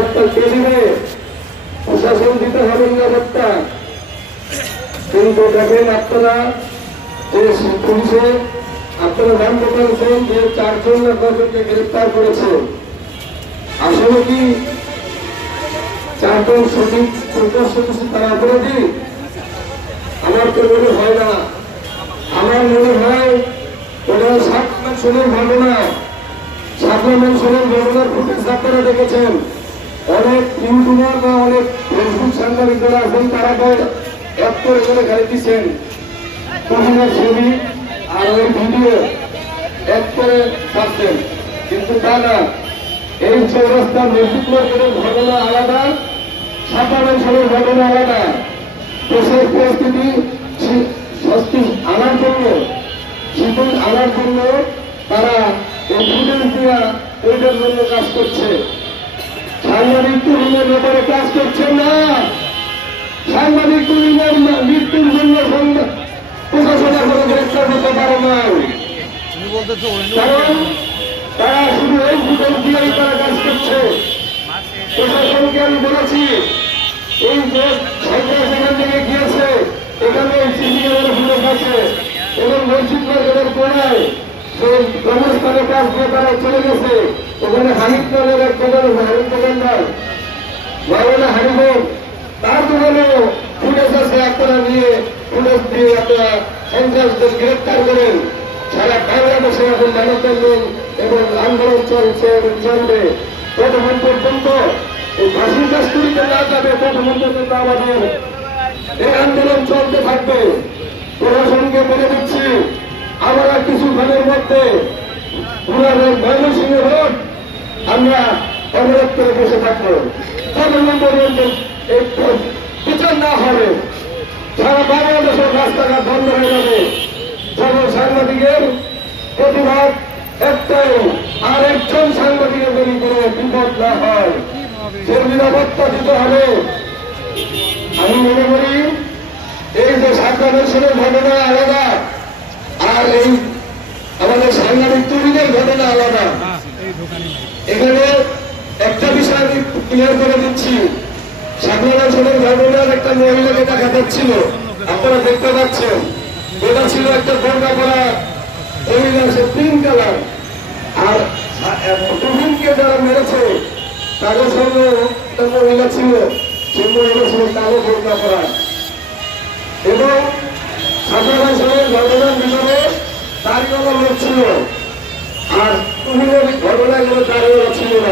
নিরাপত্তা কে দিবে? প্রশাসন দিতে হবে নিরাপত্তা। কিন্তু দেখেন আপনারা যে পুলিশে আপনারা জানতে পেরেছেন যে 4 জন না কয়েকজনকে গ্রেফতার করেছে। আসলে কি 4 জন সঠিক সদস্য তারা অপরাধী? আমার তো মনে হয় না। আমার মনে হয় ওটা 7 মানুষের ঘটনা। 7 মানুষের ঘটনার ফুটেজ আপনারা দেখেছেন। অনেক ইউটিউবার বা অনেক ফেসবুক সাংবাদিক যারা আছেন তারা এক করে করে গাড়ি দিচ্ছেন প্রতিমার ছবি আর ওই ভিডিও এক করে ছাড়ছেন, কিন্তু তা না। এই চৌরাস্তা মসজিদ মার্কেটের ঘটনা আলাদা, 7 মানুষের ঘটনা আলাদা। দেশের পরিস্থিতি স্বস্তি আনার জন্য, শীতল আনার জন্য তারা এই ফুটেজ দিয়া ওইটার জন্য কাজ করছে। সাংবাদিক তুলিমের ব্যাপারে কাজ করছে না। সাংবাদিক তুলিমের মৃত্যুর জন্য প্রশাসন এখনো গ্রেফতার করতে পারে না, কারণ তারা শুধু এই ফুটেজ দিয়েই তারা কাজ করছে। প্রশাসনকে আমি বলেছি এই যে সরকার সেখান থেকে গিয়েছে, এখানে সিসিটিভির ফুটেজ আছে এবং মসজিদ মার্কেটের কোনায় সেই কর্মস্থানে কাজ দিয়ে তারা চলে গেছে। ওখানে হানিফ নামের এক দোকানদার মাওলানা হানিফ, তার দোকানেও ফুটেজ আছে। আপনারা নিয়ে ফুটেজ দিয়ে আপনারা সন্ত্রাসদের গ্রেফতার করেন। সারা বাংলাদেশে এখন মানববন্ধন এবং আন্দোলন চলছে এবং চলবে। ততক্ষণ পর্যন্ত এই ফাঁসির কাস্তুরিতে না যাবে, ততক্ষণ পর্যন্ত আমাদের এই আন্দোলন চলতে থাকবে। প্রশাসনকে বলে দিচ্ছি, আমরা কিছুক্ষণের মধ্যে ময়মনসিংহ রোড আমরা অবরোধ করে বসে থাকবো। ততক্ষণ পর্যন্ত বিচার না হবে, সারা বাংলাদেশের রাস্তাঘাট বন্ধ হয়ে যাবে। যখন সাংবাদিকের প্রতিবাদ একটাই, আর একজন সাংবাদিকের যদি কোনো বিপদ না হয় সে নিরাপত্তা দিতে হবে। আমি মনে করি এই যে 7 মানুষের ঘটনা আলাদা আর এই আমাদের সাংবাদিক তরুণের ঘটনা আলাদা। এখানে একটা বিষয় আমি ক্লিয়ার করে দিচ্ছি। 7 মানুষের ঘটনার একটা মহিলাকে দেখা যাচ্ছিল, আপনারা দেখতে পাচ্ছেন। এটা ছিল একটা বোরকা পরা মহিলা, সে পিঙ্ক কালার। আর তরুণকে যারা মেরেছে তাদের সঙ্গে একটা মহিলা ছিল, সে মহিলা ছিল কালো বোরকা পরা। এবং 7 মানুষের ঘটনার ভিতরে দাঁড়িয়ে লোক ছিল, আর তরুণের ঘটনাগুলো দাঁড়িয়ে ছিল না।